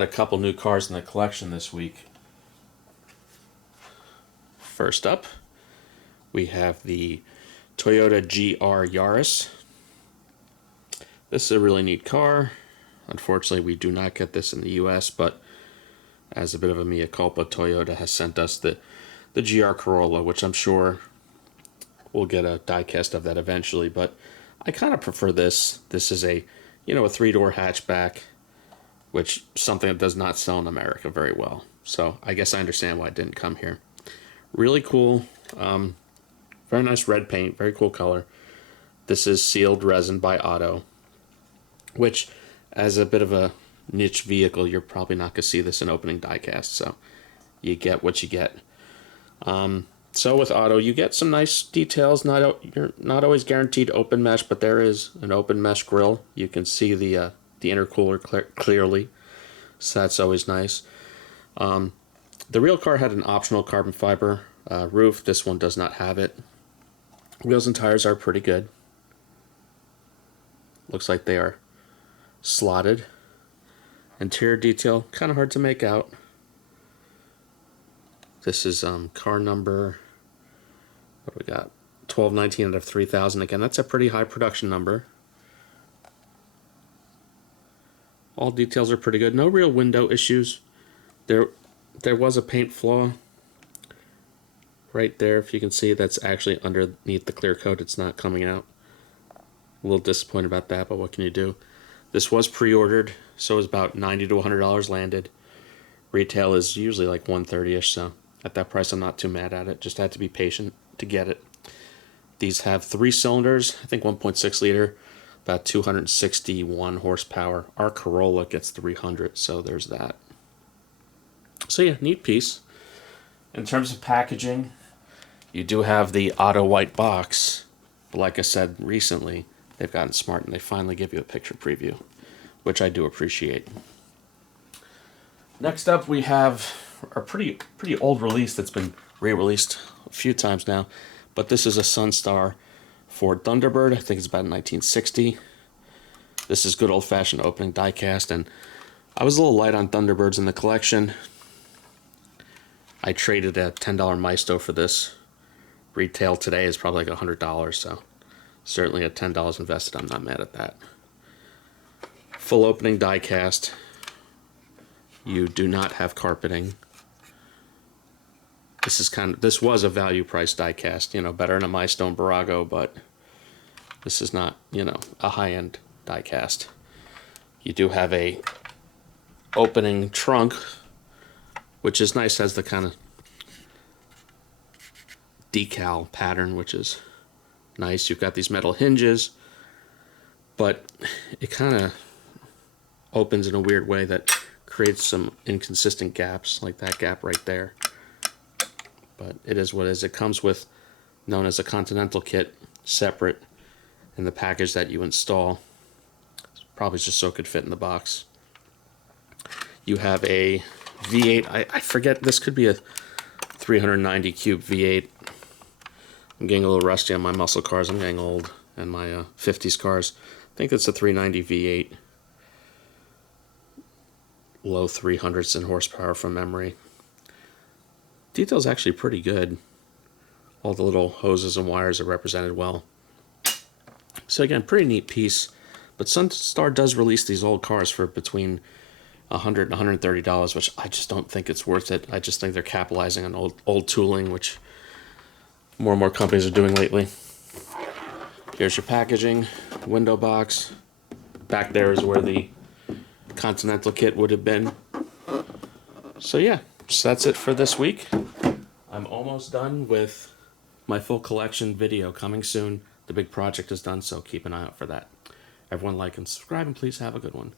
A couple new cars in the collection this week. First up, we have the Toyota GR Yaris. This is a really neat car. Unfortunately, we do not get this in the US, but as a bit of a mea culpa, Toyota has sent us the GR Corolla, which I'm sure we'll get a diecast of that eventually, but I kind of prefer this. This is a three-door hatchback, which something that does not sell in America very well. So I guess I understand why it didn't come here. Really cool, very nice red paint, very cool color. This is sealed resin by Auto, which as a bit of a niche vehicle, you're probably not going to see this in opening diecast, so you get what you get. So with Auto, you get some nice details. You're not always guaranteed open mesh, but there is an open mesh grille. You can see the intercooler clearly, so that's always nice. The real car had an optional carbon fiber roof. This one does not have it. Wheels and tires are pretty good. Looks like they are slotted. Interior detail, kind of hard to make out. This is car number, what do we got? 1219 out of 3000. Again, that's a pretty high production number. All details are pretty good. No real window issues. There was a paint flaw right there. If you can see, that's actually underneath the clear coat. It's not coming out. A little disappointed about that, but what can you do? This was pre-ordered, so it was about $90 to $100 landed. Retail is usually like $130-ish, so at that price I'm not too mad at it. Just had to be patient to get it. These have 3 cylinders, I think 1.6 liter, about 261 horsepower. Our Corolla gets 300, so there's that. So yeah, neat piece. In terms of packaging, you do have the Auto white box, but like I said recently, they've gotten smart and they finally give you a picture preview, which I do appreciate. Next up, we have a pretty old release that's been re-released a few times now, but this is a Sunstar Ford Thunderbird. I think it's about 1960. This is good old-fashioned opening diecast, and I was a little light on Thunderbirds in the collection. I traded a $10 Maisto for this. Retail today is probably like $100, so certainly at $10 invested, I'm not mad at that. Full opening diecast. You do not have carpeting. This was a value price diecast, better than a Maisto and Barago, but this is not, a high-end diecast. You do have a opening trunk, which is nice, has the kind of decal pattern, which is nice. You've got these metal hinges, but it kind of opens in a weird way that creates some inconsistent gaps, like that gap right there. But it is what it is. It comes with, known as a Continental kit, separate in the package that you install. Probably just so it could fit in the box. You have a V8. I forget, this could be a 390 cube V8. I'm getting a little rusty on my muscle cars. I'm getting old, and my 50s cars. I think it's a 390 V8. Low 300s in horsepower from memory. Detail's actually pretty good. All the little hoses and wires are represented well. So again, pretty neat piece. But Sunstar does release these old cars for between $100 and $130, which I just don't think it's worth it. I just think they're capitalizing on old tooling, which more and more companies are doing lately. Here's your packaging, window box. Back there is where the Continental kit would have been. So yeah, so that's it for this week. I'm almost done with my full collection video coming soon. The big project is done, so keep an eye out for that. Everyone like and subscribe, and please have a good one.